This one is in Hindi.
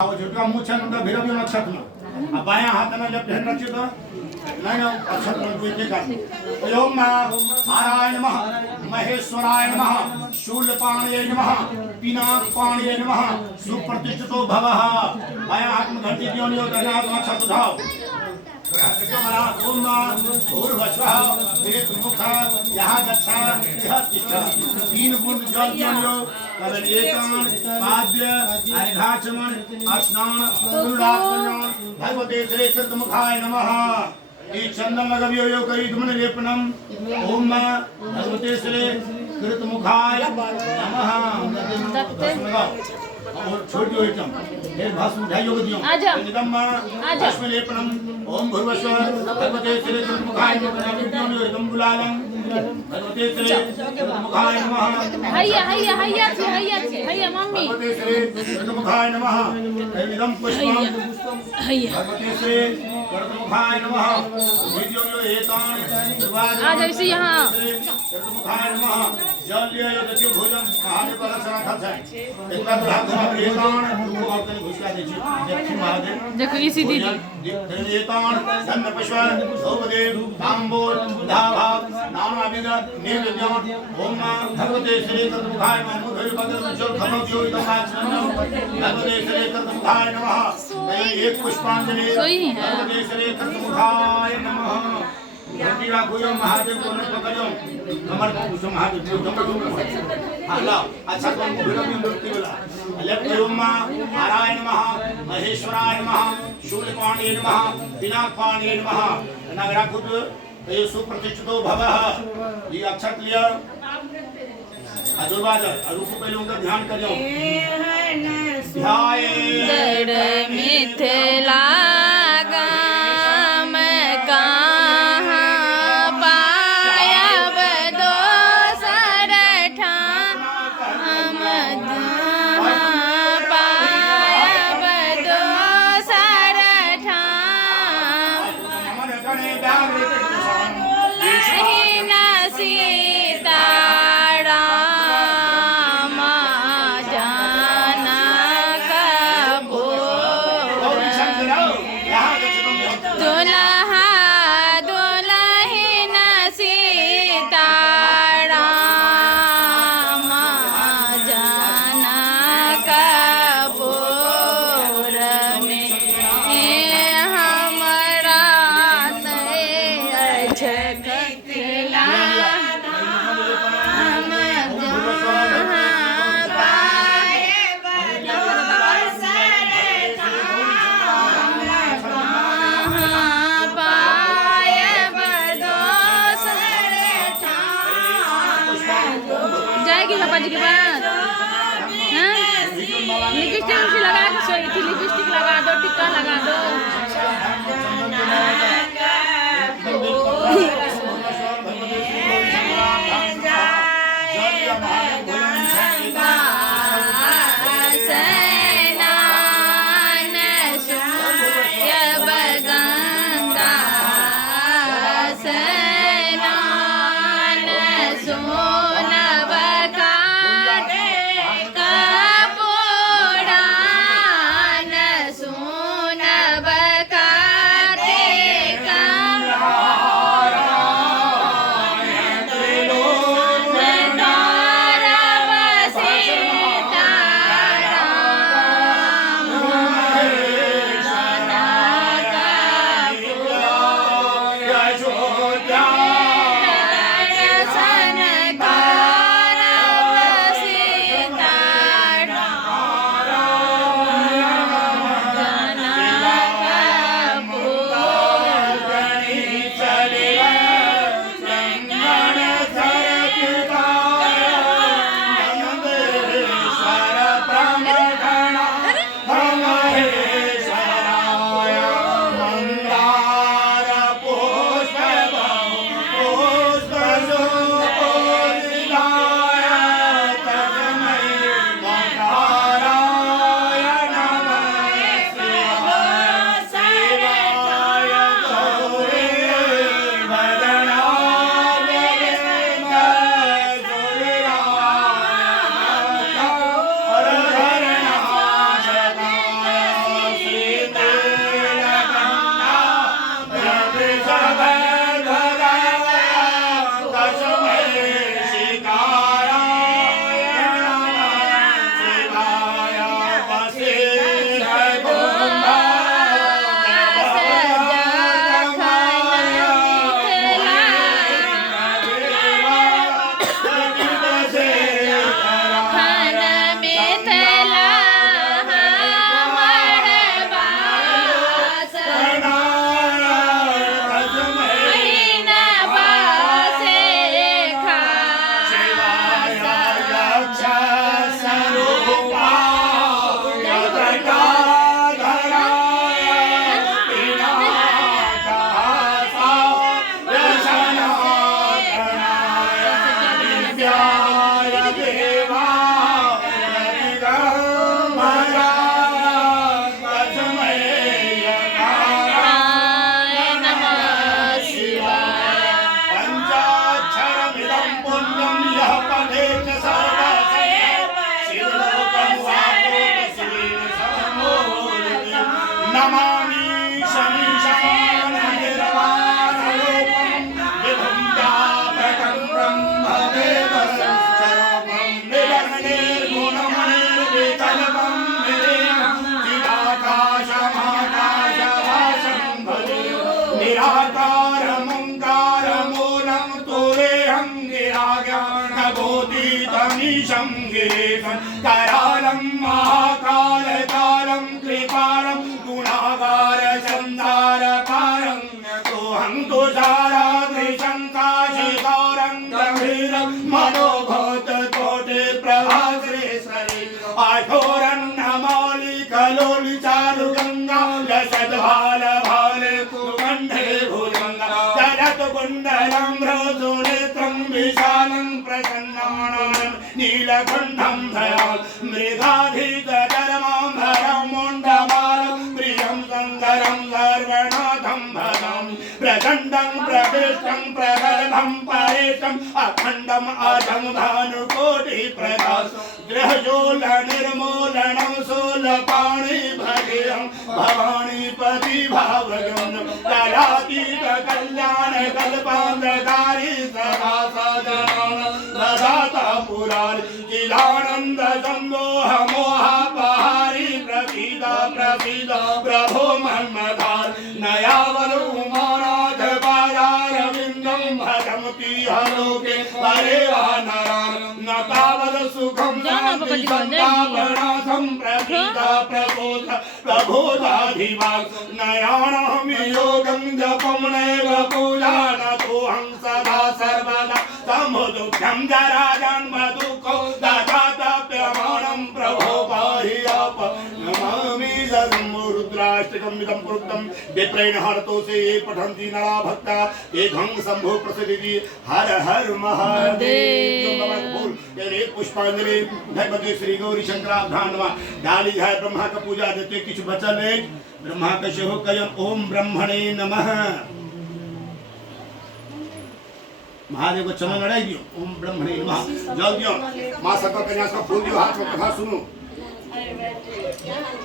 झुटका मुंह छन उनका भैरवी में अक्षत में अब बायां हाथ में लेफ्ट हैंड रखिए तो नहीं ना अक्षत में कोई के कर ओम नारायण नमः महेश्वराय नमः शूलपाणये नमः पिनाकपाणये नमः सुप्रतिष्ठितो भवः बायां हाथ में घंटी क्यों नहीं हो दाहिने हाथ में अक्षत उठाओ ओम भूर्भुवः मुखा यहाँ गच्छा यह तिष्ठा तीन बूंद जल पियो कवल एकान पाद्य अर्घाचमन स्नान पुनरात्मन भगवते श्री कृतमुखाय नमः ये चंदन लगवियो यो करी तुमने लेपनम ओम भगवते श्री कृतमुखाय नमः और छोड़ दियो एकदम फिर भस्म ढाइयो को दियो निगम भस्म लेपनम ओम भूर्भुवः भगवते श्री कृतमुखाय नमः एकदम गुलालम भगवते श्री कृतमुखाय नमः हैया हैया हैया हैया मम्मी भगवते श्री कृतमुखाय नमः एकदम पुष्पम हैया भगवते श्री कृतमुखाय नमः विद्यो एतान आ जाओ इसे यहाँ कृतमुखाय नमः जल लियो देखियो भोजन महादेव का रसना खा जाए इतना तो हाथ में एतान और कहीं घुसका दीजिए देखिए महादेव देखो इसी दीदी एतान धन पुष्प धूपदेव तांबूल धाभाव नानाविध नैवेद्यम ओम भगवते श्री कृतमुखाय नमः मुधुर बदल जल खमो जो भगवते श्री कृतमुखाय नमः एक पुष्पांजलि भगवते श्री कृतमुखाय नमः घंटी राखो यो महादेव को न पकड़ो कमर को उस महादेव को कमर को हल्ला अच्छा तो विरम मूर्ति बोला लेफ्ट ओम नारायण नमः महेश्वराय नमः शूलपाणये नमः पिनाकपाणये नमः नग राखो ये सुप्रतिष्ठितो भवः ये अक्षत लिया अदुर्वादर रूप पहले उनका ध्यान करियो ध्याये मिथिला जाएगी पापा जी के पास लिपस्टिक लगा के सोई थी लिपस्टिक लगा दो टिक्का लगा दो नमामि शमीशान निर्वाणरूपं विभुं व्यापकं ब्रह्मवेदस्वरूपं निर्गुणमनिर्विकल्पं निरीहं चिदाकाशमाकाशभासं भजे निराकारमोङ्कारमूलं तुरेहं गिराज्ञानबोधितमीशं गिरीशं करालं महाकालकालं कृपालं गुणागार संसारकारं सोऽहं तुषारादृशं काशिगौरं गम्भीरं मनोभूतकोटिप्रभाश्रीश्वरी आघोरन्नमौलिकलोलिचारुगङ्गा लसद्भालभाले कुमण्डे भुजङ्गा शरत्कुण्डलं भ्रोजुनेत्रं विशालं प्रसन्नाननं नीलकण्ठं धरां मृगाधिकधर्माम्बरं मुण्डमालं प्रियं सुन्दरं सर्वनाथं भजामि प्रचण्डं प्रविष्टं प्रगल्भं परेशम् अखण्डम् अजं भानुकोटिप्रकाशं ग्रहशूलनिर्मूलनं शूलपाणि भजेऽहं भवानीपति भावगं कलातीतकल्याणकल्पान्धकारी सदा सजनानं ददाता पुरारि चिदानन्द सम्मोहमोहापहारि प्रसीद प्रसीद प्रभो मन्मधार नयावलो महाराज पादारविन्दं भजमति हलोके हरे नरान् न तावत् सुखं नास्ति सन्तापनाथं प्रसीद प्रबोध प्रबोधाधिवान् नयानामि योगं जपं नैव पूजा न तोऽहं सदा सर्वदा समुदुःखं जराजन्मदुःखौ ददातप्यमानं प्रभो पाहि आप नमामि रुद्राष्टकं मिदं प्रोक्तं विप्रेण हरतोषे ये पठन्ति नरा भक्ता ये ध्वं शंभो प्रसिद्धि हर हर महादेव तेरे पुष्पांजलि भगवती श्री गौरी शंकराभ्यान्वा डाली है ब्रह्मा का पूजा देते किछ बचल है ब्रह्मा का सेहो कयन ओम ब्रह्मणे नमः महादेव को चमन लड़ाई दियो ओम ब्रह्मणे नमः जल दियो मां सकल कन्या का फूल दियो हाथ में कथा सुनो